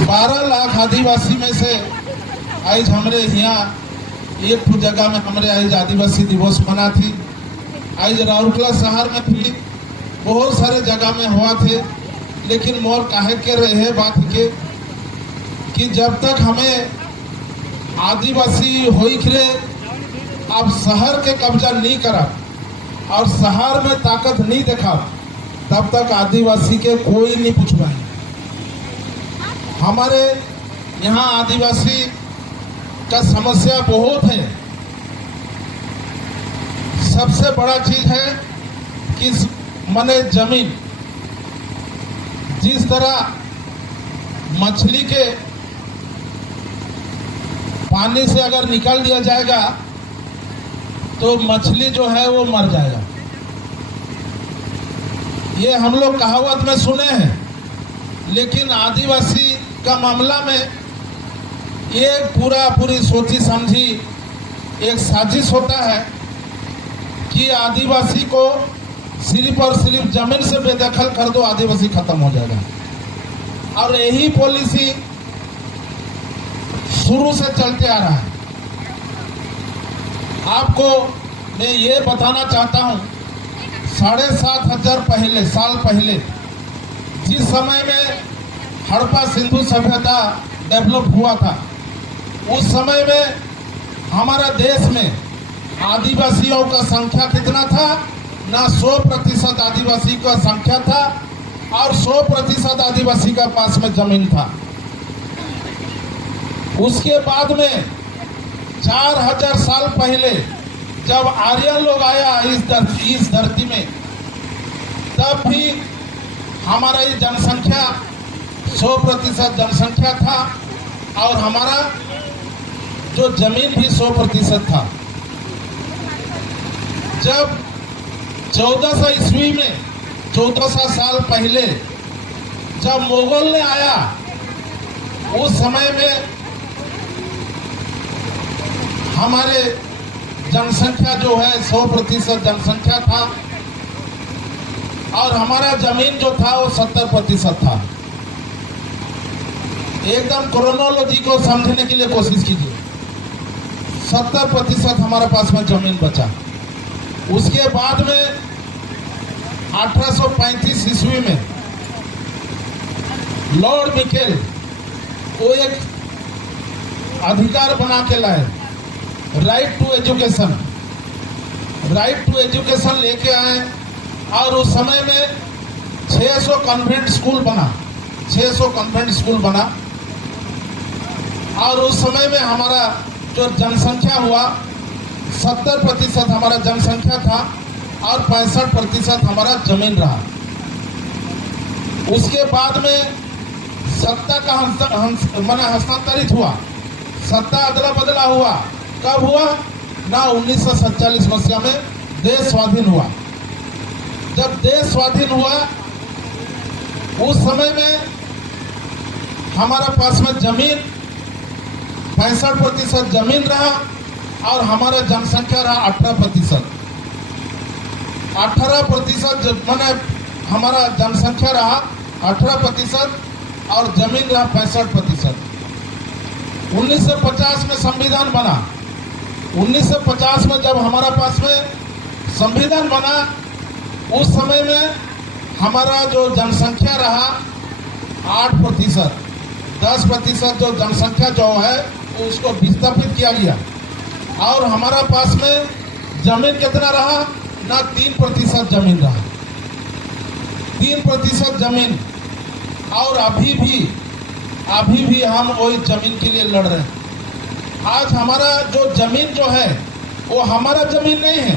12 लाख आदिवासी में से आज हमारे यहाँ एक जगह में हमारे आज आदिवासी दिवस मना थी। आज राउरकेला शहर में भी बहुत सारे जगह में हुआ थे, लेकिन मोर काहे के रहे बात के कि जब तक हमें आदिवासी होई खरे अब शहर के कब्जा नहीं करा और शहर में ताकत नहीं देखा, तब तक आदिवासी के कोई नहीं पूछवाए। हमारे यहाँ आदिवासी का समस्या बहुत है। सबसे बड़ा चीज है कि मने जमीन, जिस तरह मछली के पानी से अगर निकाल दिया जाएगा तो मछली जो है वो मर जाएगा। ये हम लोग कहावत में सुने हैं, लेकिन आदिवासी का मामला में ये पूरी सोची समझी एक साजिश होता है कि आदिवासी को सिर्फ और सिर्फ जमीन से बेदखल कर दो, आदिवासी खत्म हो जाएगा। और यही पॉलिसी शुरू से चलते आ रहा है। आपको मैं ये बताना चाहता हूँ, 7,500 साल पहले जिस समय में हड़प्पा सिंधु सभ्यता डेवलप हुआ था, उस समय में हमारा देश में आदिवासियों का संख्या कितना था? ना 100% आदिवासी का संख्या था और 100% आदिवासी का पास में जमीन था। उसके बाद में 4,000 साल पहले जब आर्यन लोग आया इस धरती में, तब भी हमारा ये जनसंख्या 100% जनसंख्या था और हमारा जो जमीन भी 100% था। जब 1400 ईस्वी में 1400 साल पहले जब मुगल ने आया, उस समय में हमारे जनसंख्या जो है 100% जनसंख्या था और हमारा जमीन जो था वो 70% था। एकदम क्रोनोलॉजी को समझने के लिए कोशिश कीजिए। 70% हमारे पास में जमीन बचा। उसके बाद में 1835 ईस्वी में लॉर्ड मिकेल वो एक अधिकार बना के लाए, right to education. Right to education लेके आए और उस समय में 600 कन्वेंट स्कूल बना, 600 कन्वेंट स्कूल बना। और उस समय में हमारा जो जनसंख्या हुआ 70% हमारा जनसंख्या था और 65% हमारा जमीन रहा। उसके बाद में सत्ता का हस्तांतरित हुआ, सत्ता अदला बदला हुआ। कब हुआ? ना 1947 मसीहा में देश स्वाधीन हुआ। जब देश स्वाधीन हुआ उस समय में हमारा पास में जमीन 65% जमीन रहा और हमारा जनसंख्या रहा 18%। 18% माने हमारा जनसंख्या रहा 18% और जमीन रहा 65%। 1950 में संविधान बना। 1950 में जब हमारा पास में संविधान बना, उस समय में हमारा जो जनसंख्या रहा 8%। 10% जो जनसंख्या जो है उसको विस्थापित किया गया और हमारा पास में जमीन कितना रहा? ना 3% जमीन रहा, 3% जमीन। और अभी भी हम वही जमीन के लिए लड़ रहे हैं। आज हमारा जो जमीन जो है वो हमारा जमीन नहीं है,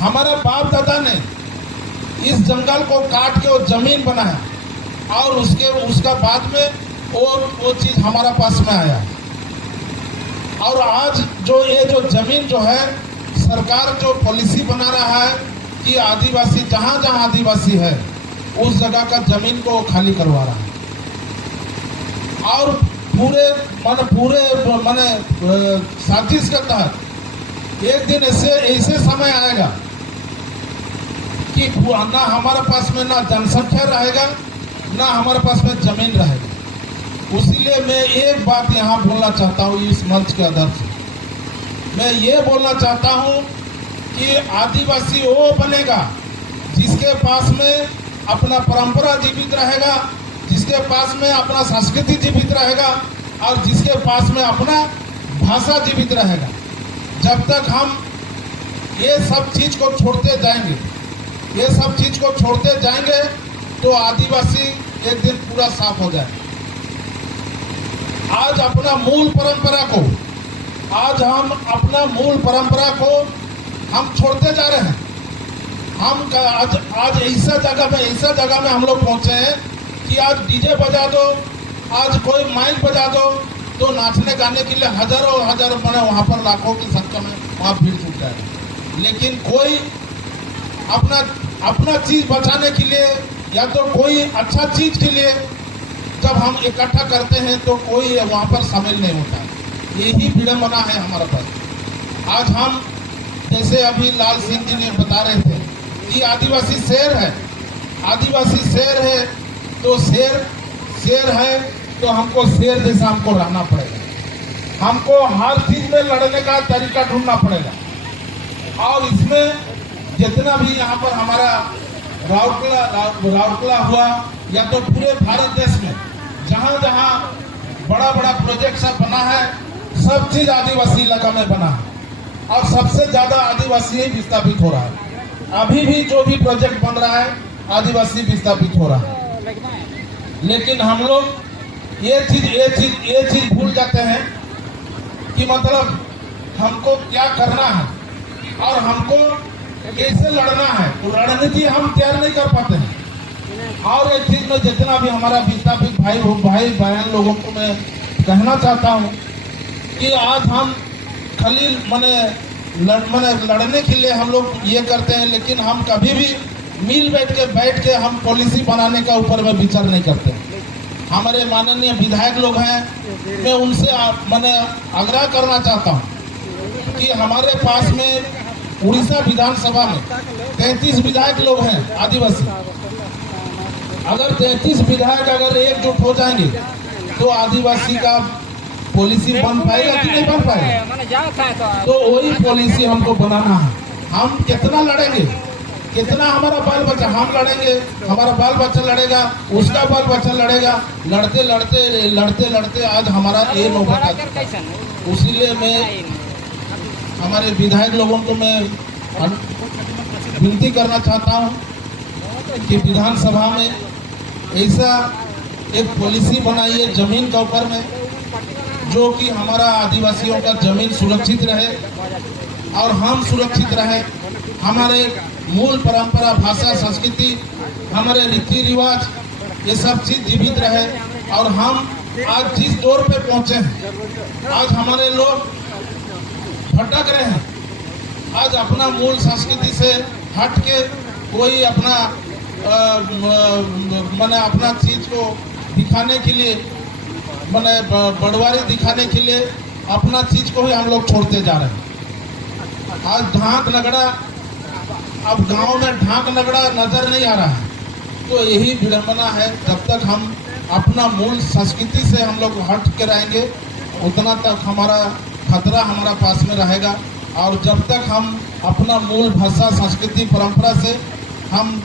हमारा बाप दादा ने इस जंगल को काट के वो जमीन बनाया और उसका बाद में वो चीज हमारा पास में आया। और आज ये जो जमीन जो है, सरकार जो पॉलिसी बना रहा है कि आदिवासी जहाँ आदिवासी है उस जगह का जमीन को खाली करवा रहा है। और पूरे साजिश के तहत एक दिन ऐसे समय आएगा कि ना हमारे पास में ना जनसंख्या रहेगा, ना हमारे पास में जमीन रहेगा। उसीलिए मैं एक बात यहाँ बोलना चाहता हूँ इस मंच के आधार से। मैं ये बोलना चाहता हूँ कि आदिवासी वो बनेगा जिसके पास में अपना परंपरा जीवित रहेगा, जिसके पास में अपना संस्कृति जीवित रहेगा और जिसके पास में अपना भाषा जीवित रहेगा। जब तक हम ये सब चीज को छोड़ते जाएंगे, ये सब चीज को छोड़ते जाएंगे तो आदिवासी एक दिन पूरा साफ हो जाए। आज अपना मूल परंपरा को, आज हम अपना मूल परंपरा को हम छोड़ते जा रहे हैं। हम आज ऐसा जगह में हम लोग पहुंचे हैं कि आज डीजे बजा दो, आज कोई माइक बजा दो तो नाचने गाने के लिए हजारों मैंने वहाँ पर लाखों की संख्या में वहाँ भीड़ जुट जाए। लेकिन कोई अपना चीज बचाने के लिए या तो कोई अच्छा चीज के लिए जब हम इकट्ठा करते हैं तो कोई वहाँ पर शामिल नहीं होता। यही विडंबना है हमारे पास। आज हम जैसे अभी लाल सिंह जी ने बता रहे थे कि आदिवासी शेर है, आदिवासी शेर है तो शेर है तो हमको शेर जैसा हमको रहना पड़ेगा। हमको हर चीज में लड़ने का तरीका ढूंढना पड़ेगा। और इसमें जितना भी यहाँ पर हमारा राउरकेला हुआ या तो पूरे भारत देश में जहाँ जहाँ बड़ा प्रोजेक्ट सब बना है, सब चीज आदिवासी इलाका में बना है और सबसे ज्यादा आदिवासी ही विस्थापित हो रहा है। अभी भी जो भी प्रोजेक्ट बन रहा है आदिवासी विस्थापित हो रहा है। लेकिन हम लोग ये चीज भूल जाते हैं कि मतलब हमको क्या करना है और हमको कैसे लड़ना है। तो रणनीति हम तैयार नहीं कर पाते हैं। और एक चीज में जितना भी हमारा विस्थापित भाई बहन लोगों को मैं कहना चाहता हूँ कि आज हम खाली लड़ने के लिए हम लोग ये करते हैं, लेकिन हम कभी भी मिल बैठ के हम पॉलिसी बनाने का ऊपर में विचार नहीं करते। हमारे माननीय विधायक लोग हैं, मैं उनसे मैंने आग्रह करना चाहता हूं कि हमारे पास में उड़ीसा विधानसभा में 33 विधायक लोग हैं आदिवासी। अगर 33 विधायक अगर एकजुट हो जाएंगे तो आदिवासी का पॉलिसी बन पाएगा कि नहीं बन पाएगा। तो वही पॉलिसी हमको बनाना है। हम कितना लड़ेंगे, कितना हमारा बाल बच्चा, हम लड़ेंगे, हमारा बाल बच्चा लड़ेगा, उसका बाल बच्चा लड़ेगा। लड़ते आज हमारा ये नौबत आ चुका है। उसीलिए मैं हमारे विधायक लोगों को मैं विनती करना चाहता हूं कि विधानसभा में ऐसा एक पॉलिसी बनाइए जमीन के ऊपर में, जो कि हमारा आदिवासियों का जमीन सुरक्षित रहे और हम सुरक्षित रहे। हमारे मूल परंपरा, भाषा, संस्कृति, हमारे रीति रिवाज, ये सब चीज जीवित रहे। और हम आज जिस दौर पे पहुंचे हैं, आज हमारे लोग भटक रहे हैं। आज अपना मूल संस्कृति से हट के कोई अपना अपना चीज को दिखाने के लिए, बड़वारी दिखाने के लिए अपना चीज को ही हम लोग छोड़ते जा रहे हैं। आज ढाक नगड़ा, अब गांव में ढाक नगड़ा नजर नहीं आ रहा है। तो यही विडंबना है। जब तक हम अपना मूल संस्कृति से हम लोग हट के रहेंगे, उतना तक हमारा खतरा हमारा पास में रहेगा। और जब तक हम अपना मूल भाषा, संस्कृति, परंपरा से हम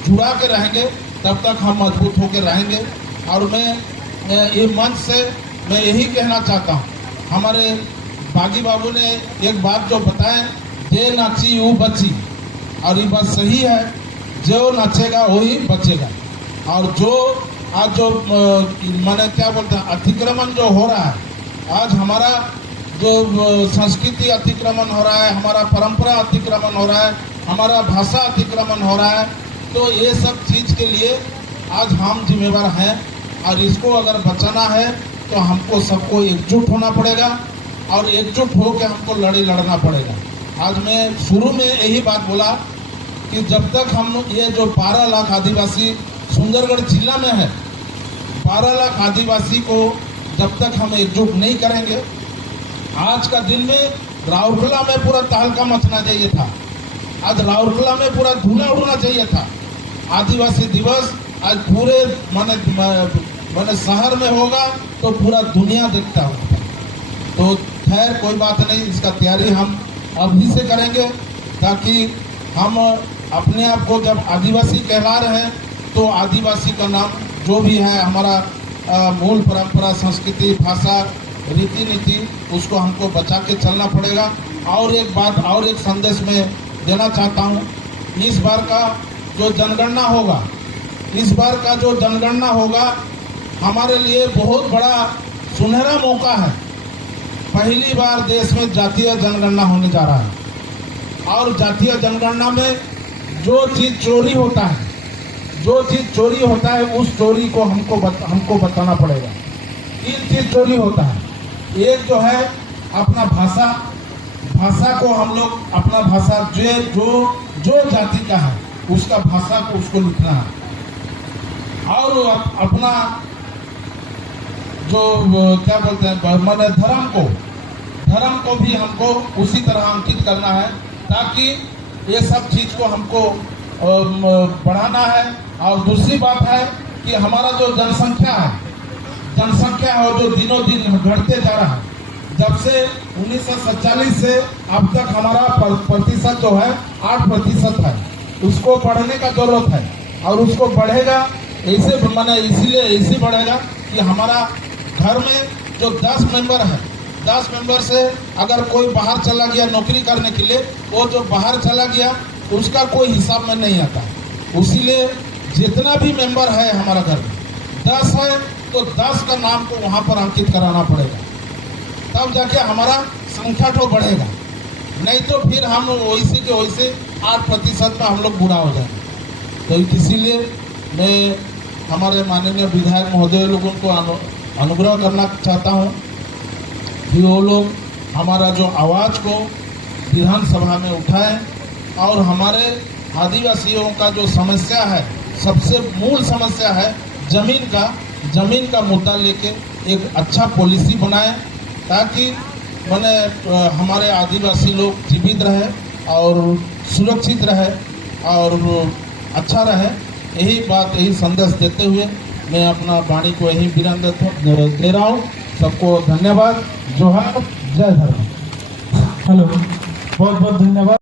जुड़ा के रहेंगे, तब तक हम मजबूत होकर रहेंगे। और मैं ये मंच से मैं यही कहना चाहता हूँ, हमारे बागी बाबू ने एक बात जो बताए, जे नाची वो बची, और ये बात सही है। जो नाचेगा वही बचेगा। और जो आज जो मैंने क्या बोलते हैं, अतिक्रमण जो हो रहा है, आज हमारा जो संस्कृति अतिक्रमण हो रहा है, हमारा परंपरा अतिक्रमण हो रहा है, हमारा भाषा अतिक्रमण हो रहा है। तो ये सब चीज के लिए आज हम जिम्मेवार हैं। और इसको अगर बचाना है तो हमको सबको एकजुट होना पड़ेगा और एकजुट होकर हमको लड़ना पड़ेगा। आज मैं शुरू में यही बात बोला कि जब तक हम ये जो 12 लाख आदिवासी सुंदरगढ़ जिला में है, 12 लाख आदिवासी को जब तक हम एकजुट नहीं करेंगे, आज का दिन में राउरकेला में पूरा तहलका मचना चाहिए था। आज राउरकेला में पूरा धुआं उड़ना चाहिए था। आदिवासी दिवस आज पूरे मैंने शहर में होगा तो पूरा दुनिया देखता होगा। तो खैर कोई बात नहीं, इसका तैयारी हम अभी से करेंगे ताकि हम अपने आप को जब आदिवासी कहला रहे हैं तो आदिवासी का नाम जो भी है हमारा मूल परंपरा, संस्कृति, भाषा, रीति नीति, उसको हमको बचा के चलना पड़ेगा। और एक बात और एक संदेश में देना चाहता हूँ, इस बार का जो जनगणना होगा हमारे लिए बहुत बड़ा सुनहरा मौका है। पहली बार देश में जातीय जनगणना होने जा रहा है और जातीय जनगणना में जो चीज़ चोरी होता है उस चोरी को हमको बताना पड़ेगा। 3 चीज़ चोरी होता है। एक जो है अपना भाषा को हम लोग अपना भाषा जो जाति का है उसका भाषा को उसको लिखना है। और अपना जो क्या बोलते हैं माने धर्म को भी हमको उसी तरह अंकित करना है ताकि ये सब चीज़ को हमको बढ़ाना है। और दूसरी बात है कि हमारा जो जनसंख्या है जो दिनों दिन घटते जा रहा है। जब से 1947 से अब तक हमारा प्रतिशत जो है 8% है, उसको बढ़ने का जरूरत है और उसको बढ़ेगा इसीलिए बढ़ेगा कि हमारा घर में जो 10 मेंबर है, 10 मेंबर से अगर कोई बाहर चला गया नौकरी करने के लिए, वो जो बाहर चला गया उसका कोई हिसाब में नहीं आता। इसीलिए जितना भी मेंबर है हमारा घर में 10 है तो 10 का नाम को वहाँ पर अंकित कराना पड़ेगा, तब जाके हमारा संख्या तो बढ़ेगा। नहीं तो फिर हम वैसे के वैसे 8% में हम लोग बुरा हो जाएंगे। तो इसीलिए मैं हमारे माननीय विधायक महोदय लोगों को अनुग्रह करना चाहता हूँ कि वो लोग हमारा जो आवाज़ को विधानसभा में उठाएं और हमारे आदिवासियों का जो समस्या है, सबसे मूल समस्या है जमीन का मुद्दा लेके एक अच्छा पॉलिसी बनाएं ताकि हमारे आदिवासी लोग जीवित रहे और सुरक्षित रहे और अच्छा रहे। यही संदेश देते हुए मैं अपना वाणी को यही विराम दे रहा हूँ। सबको धन्यवाद। जोहार, जय धर्म। हेलो, बहुत बहुत धन्यवाद।